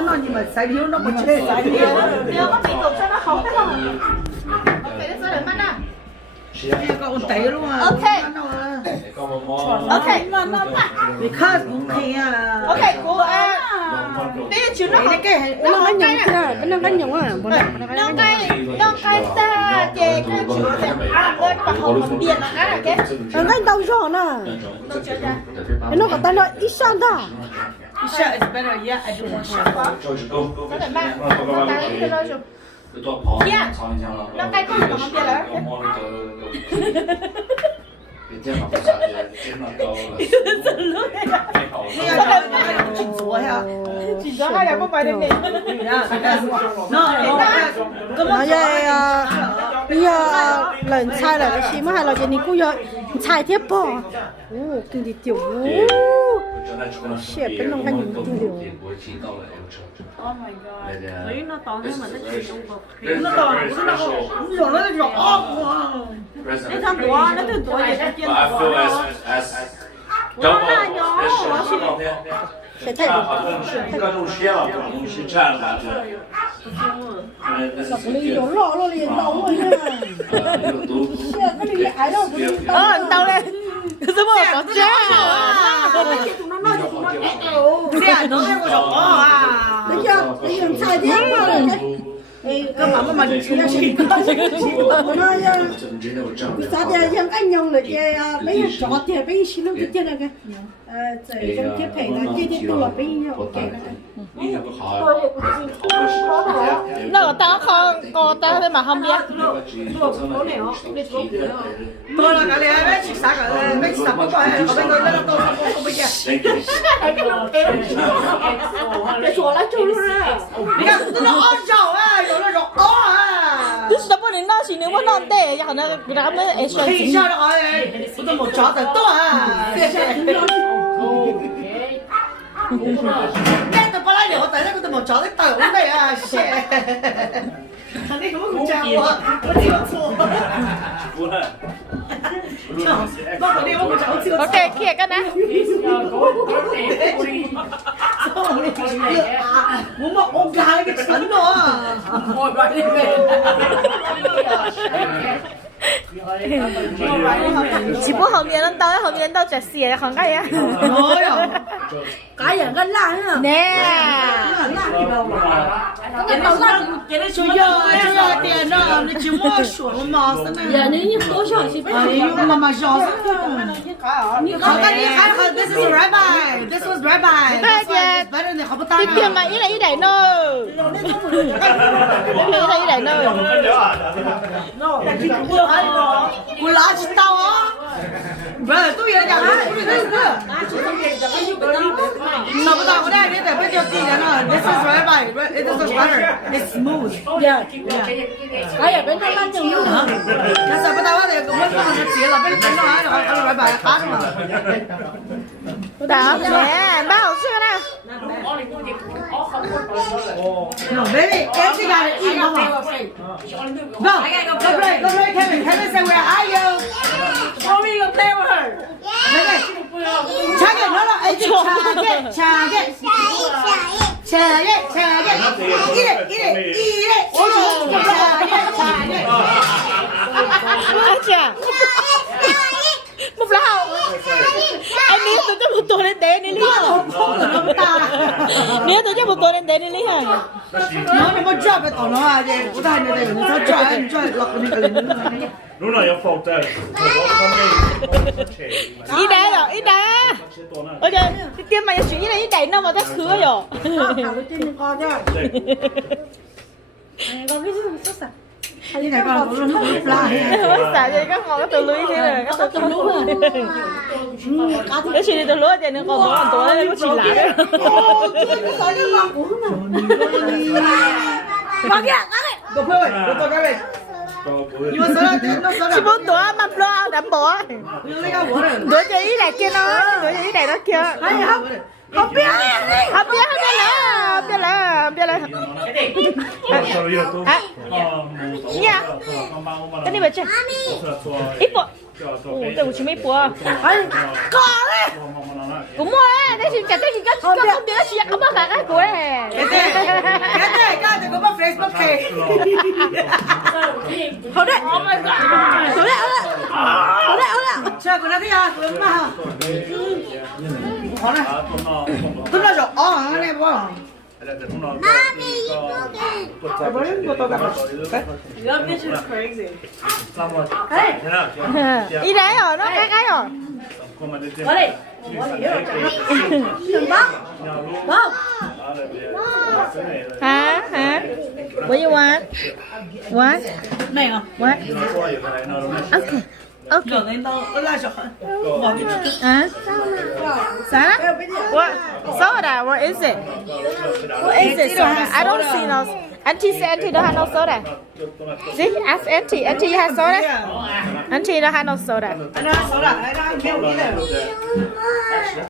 cái nó nhưng mà sai thiếu nó có chơi sai thiếu nếu có bị tụt cho nó không thấy không ok đấy sao để mắt à con tẩy luôn à ok ok vì khác cũng khi à ok cô à bây giờ chú nó cái nó cái nhộng kia cái nó cái nhộng à nó cái ta chè cái chú này lên mà không phân biệt là cái nó cái đầu giò nè nó có tay nó ít sang ta Isha is better yeah I don't want Isha sao để mắt nó cái cái đó rồi yeah nó cái con mà không biết là chỉ cho hai không phải đến nó vậy bây giờ lần sai là cái gì mà hay là cái này cũng giờ sai tiếp bỏ kinh đi tiểu shit bên trong cái những kinh điều oh my god thấy nó to thế mà nó chỉ trong bọc nó to nó rõ cái thằng tuổi nó từ tuổi vậy nó chuyên nó là nhỏ sẽ thay đổi đi đổ lọ lo liền đổ rồi nha cái gì ai đâu tao lên cái số một có cha xe nó cái rõ à bây giờ sai tiếp cái mà chỉ là chỉ nó sao thì những anh nhông là cái bây giờ chọn thì bây giờ xin nó cái này cái trong cái phải là cái tôi là bây giờ ok nó tao không có tao thế mà không biết tôi là cái này chỉ sao cái mấy sắp có phải có bên tôi nó không biết cái chùa lá chùa luôn à cái nó ăn dầu à nó rõ à cứ sắp đến nó chỉ nếu mà non tệ chắc nó làm nó extra khi sao đó tôi một chó thật to à cái tôi phải lấy tại sao tôi một chó đấy tao cũng đây à anh ấy cũng chào tôi chịu thua ok kia cái này muốn mà ôm gái cái chấn đó ngồi lại đi về chỉ bữa hậu面到只寫行家嘢，cái gì cái lá nữa nè， 就要点的，你寂寞说了嘛？giờ nếu như多少是被哎呦，妈妈笑死了！好的，你还好，This is rabbi, this was rabbi. Better than 好不大。啲店咪一嚟一嚟咯，一嚟咯，我拿起刀啊！不是，都有人讲，找不到，我那里得被叫敌人了。This is rabbi, this is butter, it's smooth. cái gì bên trong lan chừng luôn Cái sao bắt đầu thì cũng mất công nó là bên trong đó, rồi họ rabbi khác mà. đó, nè, ba hậu xưa nè. No, baby, every guy to eat, mama. Go, go play, Kevin. Kevin said, where are you? mommy go play with her Chage, no, chage. Eat it. Ôi chà, một lão, em biết tôi cho một tuổi lên đế đi liền. Nếu tôi cho một tuổi lên đế đi liền. Nó mà drop cái nó à, vậy, tôi thấy nó đây, nó drop lọc cái này. Nulla jag får det. Ý đá rồi, ý đá. Ôi trời, cái tiêm mày chỉ là ý đẩy nó vào cái khứa rồi. trên con chứ con cái gì sốt sạch Cái này con có nó fly. Mới xả vậy các món cái từ lưới thế này, các từ lúa. Cái chỉ từ lúa thì nó còn mỗi tuổi nó chỉ lá đấy. con kìa Go play, go cái này. Nhưng mà sao nó sao Chỉ bốn tuổi mà lo đảm bảo. Nó cái what? Đứa chơi ý này kia nó, đứa chơi ý này nó kia. không biết Không biết là nha cái này mà chơi ít bộ tôi cũng chỉ mấy bộ con đấy cũng mua đấy đấy chỉ cả tôi chỉ có không biết chỉ có bao cả cái của này Cái này có một Facebook page. Hold it. Oh my god. Hold it. Chờ của nó thế à? Đúng mà. Có này. Tôi nói rồi. Cái này bỏ. Your bitch is crazy. Ý đấy rồi, nó cái rồi. Có đi. Đừng bóc. Bóc. Hả? What you want? What? Này hả? What? Okay. Okay. Rồi đến đâu? Tôi lại rồi. Hả? Sao? What? Soda? What is it? What is it? Soda? I don't see no. Auntie said auntie don't have no soda. See? Ask auntie. Auntie has soda? Auntie don't have no soda. Anh nói số là anh nói kêu đi rồi.